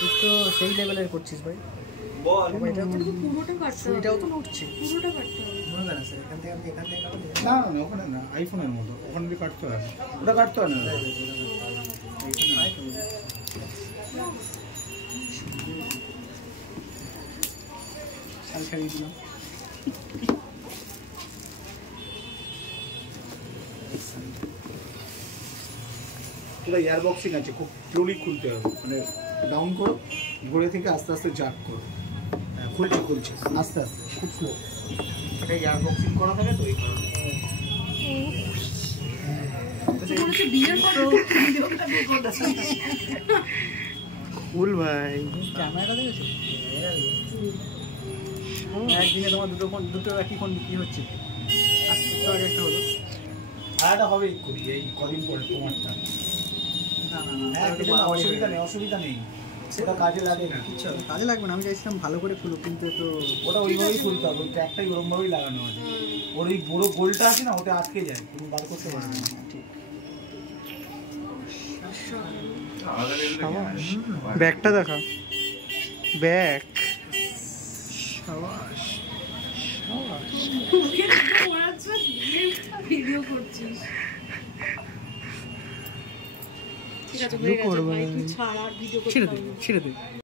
তুই তো সেই লেভেলের করছিস ভাই। এটাও তো উঠছে। না না ওখানে না, আইফোনের মতো ওখানে দিয়ে কাটতে হয়, ওটা কাটতে হয় না। পুরো এয়ার বক্সিং আছে, খুব স্লোলি খুলতে হবে, মানে ডাউন করো, ঘুরে থেকে আস্তে আস্তে জাগ করো। হ্যাঁ খুলছে খুলছে আস্তে আস্তে, খুব স্লো। এটা এয়ার বক্সিং করা থাকে তো এই কারণে। কুল ভাই, ক্যামেরা কথা গেছে একদিনে তোমার দুটো একই ফোন বিক্রি হচ্ছে। আজকে তো আগে একটা হলো, আর একটা হবে করি এই কদিন পরে তোমারটা। অসুবিধা নেই, অসুবিধা নেই, সেটা কাজে লাগে না, কিচ্ছু কাজে লাগবে না। আমি চাইছিলাম ভালো করে খুলুক, কিন্তু তো ওটা ওইভাবেই খুলতে হবে, ওই ট্র্যাকটাই ওরমভাবেই লাগানো আছে। ওর ওই বড় গোলটা আছে না, ওটা আটকে যায়, তুমি বার করতে পারবে না। ঠিক ব্যাগটা দেখা, ব্যাগ ভিডিও করছিস, ঠিক আছে, ছাড় আর ভিডিও করতে ছেড়ে দে।